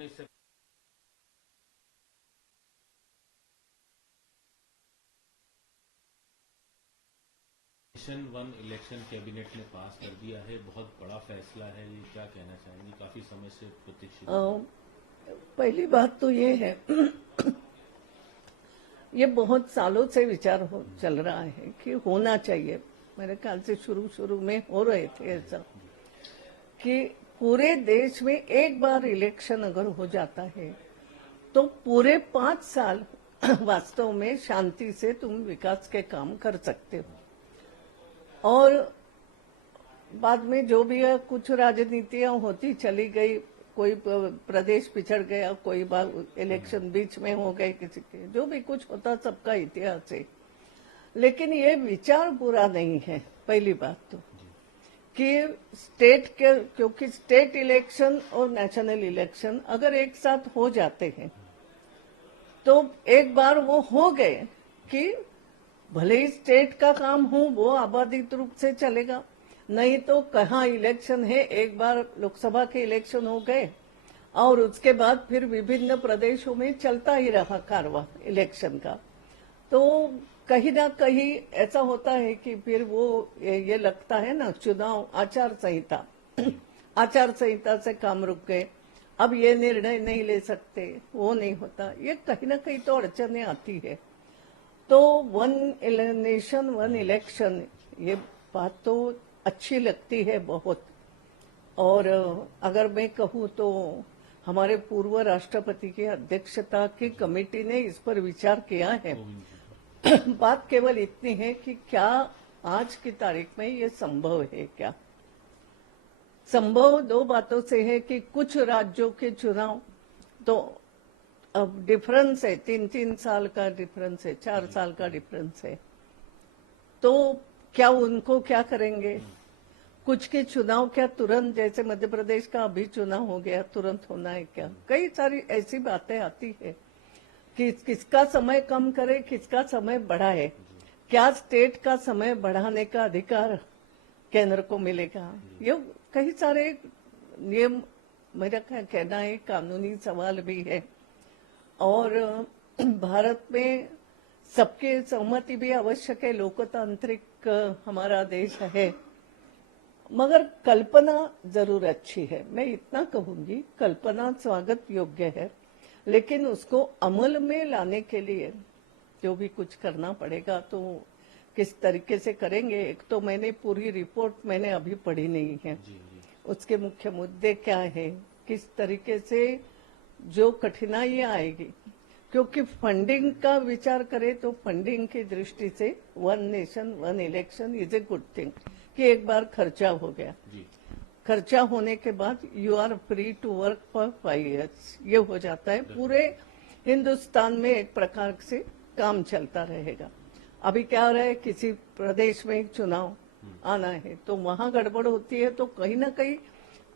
आपने इससे nation one election cabinet ने पास कर दिया है, बहुत बड़ा फैसला है, ये क्या कहना चाहेंगी? काफी समय से प्रतीक्षित। पहली बात तो ये है ये बहुत सालों से विचार चल रहा है कि होना चाहिए। मेरे ख्याल से शुरू में हो रहे थे ऐसा कि पूरे देश में एक बार इलेक्शन अगर हो जाता है तो पूरे 5 साल वास्तव में शांति से तुम विकास के काम कर सकते हो। और बाद में जो भी है कुछ राजनीतियां होती चली गई, कोई प्रदेश पिछड़ गया, कोई बार इलेक्शन बीच में हो गए किसी के, जो भी कुछ होता सबका इतिहास है। लेकिन ये विचार बुरा नहीं है। पहली बात तो कि स्टेट के, क्योंकि स्टेट इलेक्शन और नेशनल इलेक्शन अगर एक साथ हो जाते हैं तो एक बार वो हो गए कि भले ही स्टेट का काम हो वो आबादित रूप से चलेगा, नहीं तो कहाँ इलेक्शन है, एक बार लोकसभा के इलेक्शन हो गए और उसके बाद फिर विभिन्न प्रदेशों में चलता ही रहा कारवां इलेक्शन का। तो कहीं ना कहीं ऐसा होता है कि फिर वो ये लगता है ना, चुनाव आचार संहिता आचार संहिता से काम रुक गए, अब ये निर्णय नहीं ले सकते, वो नहीं होता, ये कहीं ना कहीं तो अड़चने आती है। तो वन नेशन वन इलेक्शन ये बात तो अच्छी लगती है बहुत। और अगर मैं कहूँ तो हमारे पूर्व राष्ट्रपति की अध्यक्षता की कमेटी ने इस पर विचार किया है। बात केवल इतनी है कि क्या आज की तारीख में ये संभव है? क्या संभव दो बातों से है कि कुछ राज्यों के चुनाव तो अब डिफरेंस है, 3-3 साल का डिफरेंस है, 4 साल का डिफरेंस है, तो क्या उनको क्या करेंगे? कुछ के चुनाव क्या तुरंत, जैसे मध्य प्रदेश का अभी चुनाव हो गया, तुरंत होना है क्या? कई सारी ऐसी बातें आती है कि किसका समय कम करे, किसका समय बढ़ाए, क्या स्टेट का समय बढ़ाने का अधिकार केंद्र को मिलेगा? ये कई सारे नियम, मेरा क्या कहना है, कानूनी सवाल भी है। और भारत में सबके सहमति भी आवश्यक है, लोकतांत्रिक हमारा देश है, मगर कल्पना जरूर अच्छी है। मैं इतना कहूंगी, कल्पना स्वागत योग्य है, लेकिन उसको अमल में लाने के लिए जो भी कुछ करना पड़ेगा तो किस तरीके से करेंगे। एक तो मैंने पूरी रिपोर्ट मैंने अभी पढ़ी नहीं है, उसके मुख्य मुद्दे क्या है, किस तरीके से जो कठिनाइयां आएगी, क्योंकि फंडिंग का विचार करें तो फंडिंग की दृष्टि से one nation one election is a good thing कि एक बार खर्चा हो गया, खर्चा होने के बाद you are free to work for 5 years, ये हो जाता है। पूरे हिंदुस्तान में एक प्रकार से काम चलता रहेगा। अभी क्या हो रहा है, किसी प्रदेश में एक चुनाव आना है तो वहां गड़बड़ होती है तो कहीं ना कहीं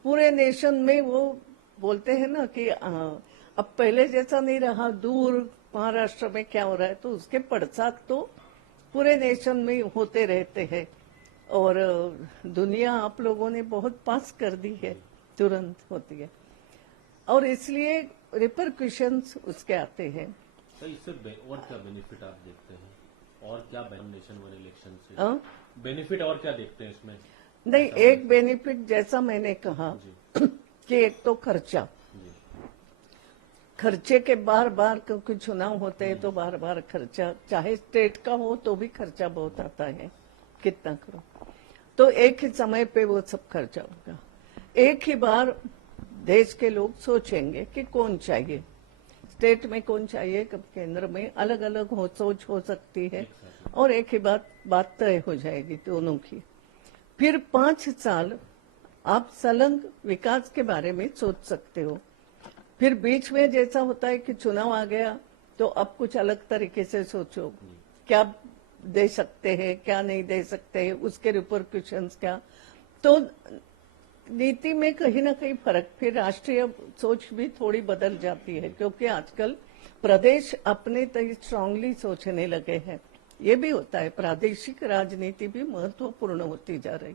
पूरे नेशन में वो बोलते हैं ना कि अब पहले जैसा नहीं रहा, दूर महाराष्ट्र में क्या हो रहा है, तो उसके पड़साक तो पूरे नेशन में होते रहते हैं। और दुनिया आप लोगों ने बहुत पास कर दी है, तुरंत होती है, और इसलिए रिपरक्यूशंस उसके आते हैं। तो इससे और क्या बेनिफिट आप देखते हैं, और क्या नेशन वन इलेक्शन से बेनिफिट और क्या देखते हैं इसमें? नहीं, एक बेनिफिट जैसा मैंने कहा कि एक तो खर्चे के बार बार, क्योंकि चुनाव होते हैं तो बार बार खर्चा, चाहे स्टेट का हो तो भी खर्चा बहुत आता है, कितना करो, तो एक ही समय पे वो सब खर्चा होगा। एक ही बार देश के लोग सोचेंगे कि कौन चाहिए, स्टेट में कौन चाहिए, कब केंद्र में, अलग अलग सोच हो सकती है, और एक ही बात तय हो जाएगी दोनों की। फिर 5 साल आप संलग्न विकास के बारे में सोच सकते हो। फिर बीच में जैसा होता है कि चुनाव आ गया तो अब कुछ अलग तरीके से सोचो, क्या दे सकते हैं, क्या नहीं दे सकते हैं, उसके रिपरक्यूशंस क्या। तो नीति में कहीं ना कहीं फर्क, फिर राष्ट्रीय सोच भी थोड़ी बदल जाती है, क्योंकि आजकल प्रदेश अपने तय स्ट्रांगली सोचने लगे हैं। ये भी होता है, प्रादेशिक राजनीति भी महत्वपूर्ण होती जा रही,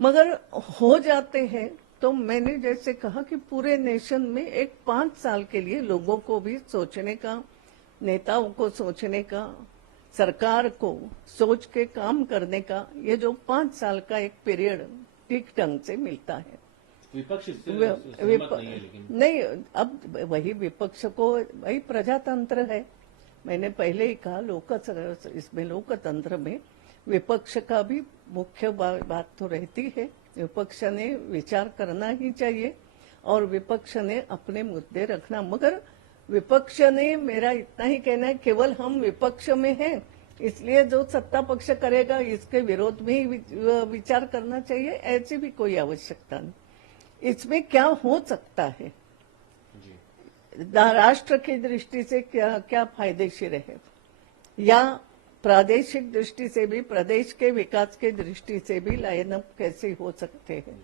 मगर हो जाते हैं तो मैंने जैसे कहा कि पूरे नेशन में एक 5 साल के लिए लोगों को भी सोचने का, नेताओं को सोचने का, सरकार को सोच के काम करने का, ये जो 5 साल का एक पीरियड ठीक ढंग से मिलता है। विपक्ष इससे वे- सहमत नहीं है, लेकिन नहीं, अब वही विपक्ष को, वही प्रजातंत्र है। मैंने पहले ही कहा इसमें लोकतंत्र में विपक्ष का भी मुख्य बात तो रहती है। विपक्ष ने विचार करना ही चाहिए और विपक्ष ने अपने मुद्दे रखना, मगर विपक्ष ने, मेरा इतना ही कहना है, केवल हम विपक्ष में हैं इसलिए जो सत्ता पक्ष करेगा इसके विरोध में ही विचार करना चाहिए, ऐसी भी कोई आवश्यकता नहीं। इसमें क्या हो सकता है, जी राष्ट्र की दृष्टि से क्या क्या फायदेशीर है, या प्रादेशिक दृष्टि से भी, प्रदेश के विकास के दृष्टि से भी लाइन अप कैसे हो सकते हैं,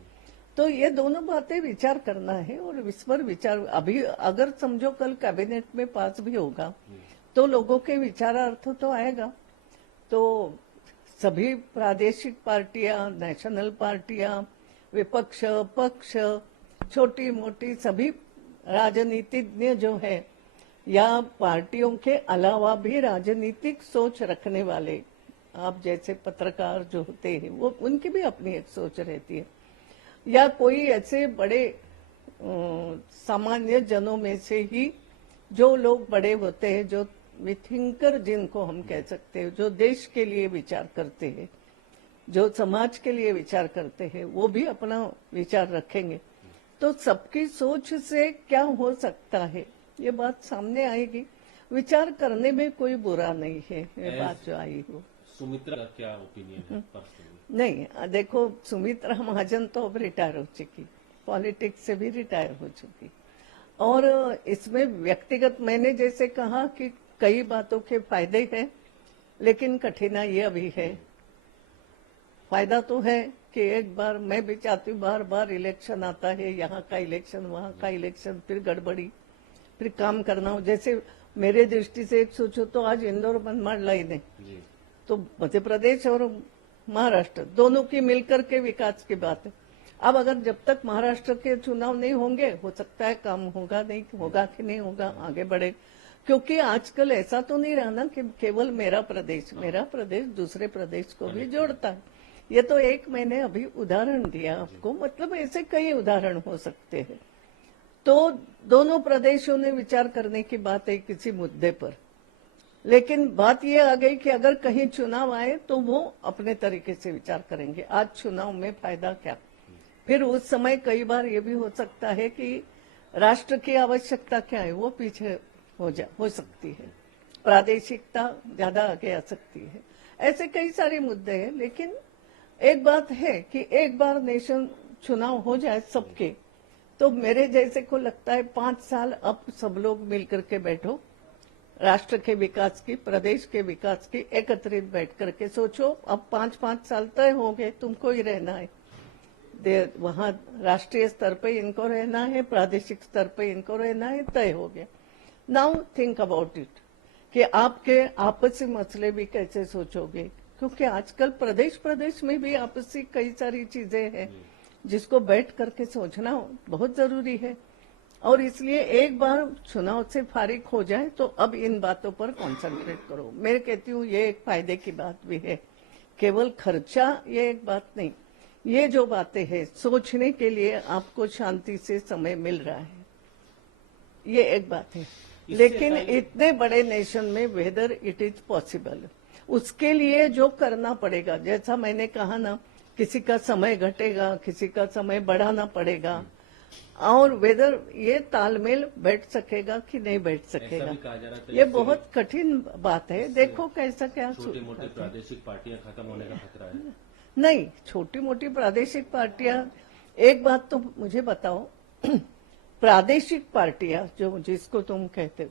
तो ये दोनों बातें विचार करना है। और इस पर विचार अभी अगर समझो कल कैबिनेट में पास भी होगा तो लोगों के विचारार्थ तो आएगा। तो सभी प्रादेशिक पार्टियां, नेशनल पार्टियां, विपक्ष, पक्ष, छोटी मोटी सभी राजनीतिज्ञ जो है, या पार्टियों के अलावा भी राजनीतिक सोच रखने वाले, आप जैसे पत्रकार जो होते हैं, वो उनकी भी अपनी एक सोच रहती है, या कोई ऐसे बड़े सामान्य जनों में से ही जो लोग बड़े होते हैं, जो थिंकर जिनको हम कह सकते हैं, जो देश के लिए विचार करते हैं, जो समाज के लिए विचार करते हैं, वो भी अपना विचार रखेंगे। तो सबकी सोच से क्या हो सकता है ये बात सामने आएगी। विचार करने में कोई बुरा नहीं है, ये बात जो आई हो। सुमित्रा का क्या ओपिनियन है पर्सनली? नहीं, देखो, सुमित्रा महाजन तो अब रिटायर हो चुकी, पॉलिटिक्स से भी रिटायर हो चुकी, और इसमें व्यक्तिगत, मैंने जैसे कहा कि कई बातों के फायदे हैं, लेकिन कठिनाई अभी है। फायदा तो है कि एक बार, मैं भी चाहती हूँ, बार बार इलेक्शन आता है, यहाँ का इलेक्शन, वहाँ का इलेक्शन, फिर गड़बड़ी, फिर काम करना हो। जैसे मेरे दृष्टि से एक सोचो तो आज इंदौर मनमाड़ लाइन है, जी तो मध्य प्रदेश और महाराष्ट्र दोनों की मिलकर के विकास की बात है। अब अगर जब तक महाराष्ट्र के चुनाव नहीं होंगे, हो सकता है काम होगा नहीं, होगा कि नहीं होगा, आगे बढ़े। क्योंकि आजकल ऐसा तो नहीं रहा ना कि केवल मेरा प्रदेश दूसरे प्रदेश को भी जोड़ता है। ये तो एक मैंने अभी उदाहरण दिया आपको, मतलब ऐसे कई उदाहरण हो सकते हैं। तो दोनों प्रदेशों ने विचार करने की बात है किसी मुद्दे पर, लेकिन बात यह आ गई कि अगर कहीं चुनाव आए तो वो अपने तरीके से विचार करेंगे, आज चुनाव में फायदा क्या। फिर उस समय कई बार ये भी हो सकता है कि राष्ट्र की आवश्यकता क्या है वो पीछे हो सकती है, प्रादेशिकता ज्यादा आगे आ सकती है। ऐसे कई सारे मुद्दे हैं, लेकिन एक बात है कि एक बार नेशन चुनाव हो जाए सबके, तो मेरे जैसे को लगता है 5 साल अब सब लोग मिलकर के बैठो, राष्ट्र के विकास की, प्रदेश के विकास की एकत्रित बैठ करके सोचो। अब 5-5 साल तय हो गए, तुमको ही रहना है, वहां राष्ट्रीय स्तर पे इनको रहना है, प्रादेशिक स्तर पे इनको रहना है, तय हो गया। नाउ थिंक अबाउट इट कि आपके आपसी मसले भी कैसे सोचोगे, क्योंकि आजकल प्रदेश में भी आपसी कई सारी चीजें हैं जिसको बैठ करके सोचना बहुत जरूरी है। और इसलिए एक बार चुनाव से फारिग हो जाए तो अब इन बातों पर कंसंट्रेट करो। मैं कहती हूँ ये एक फायदे की बात भी है, केवल खर्चा ये एक बात नहीं, ये जो बातें हैं सोचने के लिए आपको शांति से समय मिल रहा है, ये एक बात है। लेकिन इतने बड़े नेशन में वेदर इट इज पॉसिबल, उसके लिए जो करना पड़ेगा, जैसा मैंने कहा ना, किसी का समय घटेगा, किसी का समय बढ़ाना पड़ेगा, और वेदर ये तालमेल बैठ सकेगा कि नहीं बैठ सकेगा, कहा जा रहा था ये बहुत कठिन बात है। देखो कैसा क्या छोटी मोटी प्रादेशिक पार्टियां खत्म होने का खतरा है। नहीं, छोटी मोटी प्रादेशिक पार्टियां, एक बात तो मुझे बताओ, प्रादेशिक पार्टियां जो जिसको तुम कहते हो,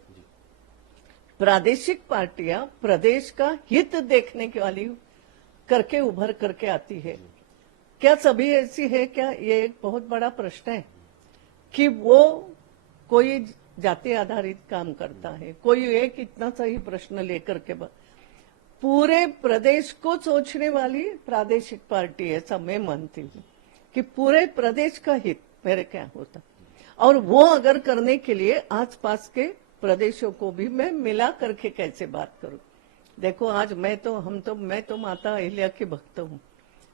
प्रादेशिक पार्टियां प्रदेश का हित देखने की वाली करके उभर करके आती है। क्या सभी ऐसी है क्या, ये एक बहुत बड़ा प्रश्न है कि वो कोई जाति आधारित काम करता है, कोई एक इतना सही प्रश्न लेकर के पूरे प्रदेश को सोचने वाली प्रादेशिक पार्टी है। सब मैं मानती हूँ कि पूरे प्रदेश का हित, मेरे क्या होता। और वो अगर करने के लिए आसपास के प्रदेशों को भी मैं मिला करके कैसे बात करूं। देखो आज मैं तो माता अहिल्या की भक्त हूं,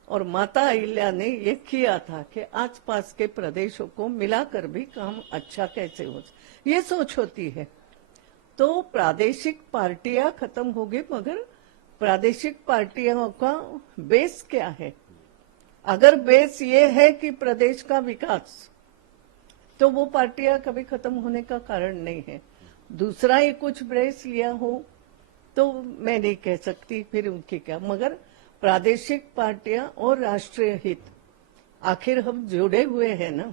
और माता अहिल्या ने ये किया था कि आसपास के प्रदेशों को मिलाकर भी काम अच्छा कैसे हो, ये सोच होती है। तो प्रादेशिक पार्टियां खत्म होगी, मगर प्रादेशिक पार्टियों का बेस क्या है? अगर बेस ये है कि प्रदेश का विकास, तो वो पार्टियां कभी खत्म होने का कारण नहीं है। दूसरा ही कुछ बेस लिया हो तो मैं नहीं कह सकती फिर उनकी क्या, मगर प्रादेशिक पार्टियां और राष्ट्रीय हित, आखिर हम जुड़े हुए हैं ना।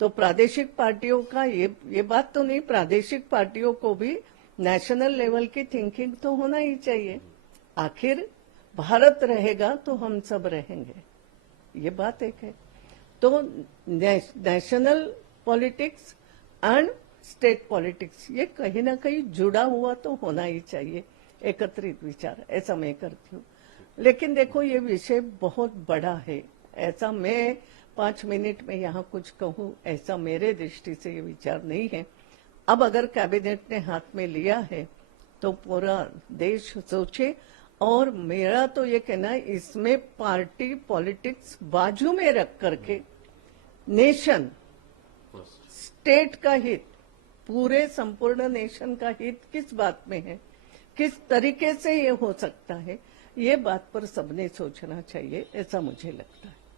तो प्रादेशिक पार्टियों का ये बात तो नहीं, प्रादेशिक पार्टियों को भी नेशनल लेवल की थिंकिंग तो होना ही चाहिए। आखिर भारत रहेगा तो हम सब रहेंगे, ये बात एक है। तो national politics and state politics ये कहीं ना कहीं जुड़ा हुआ तो होना ही चाहिए, एकत्रित विचार, ऐसा मैं करती हूँ। लेकिन देखो ये विषय बहुत बड़ा है, ऐसा मैं 5 मिनट में यहाँ कुछ कहूँ ऐसा मेरे दृष्टि से ये विचार नहीं है। अब अगर कैबिनेट ने हाथ में लिया है तो पूरा देश सोचे, और मेरा तो ये कहना है इसमें पार्टी पॉलिटिक्स बाजू में रख करके नेशन, स्टेट का हित, पूरे संपूर्ण नेशन का हित किस बात में है, किस तरीके से ये हो सकता है, ये बात पर सबने सोचना चाहिए, ऐसा मुझे लगता है।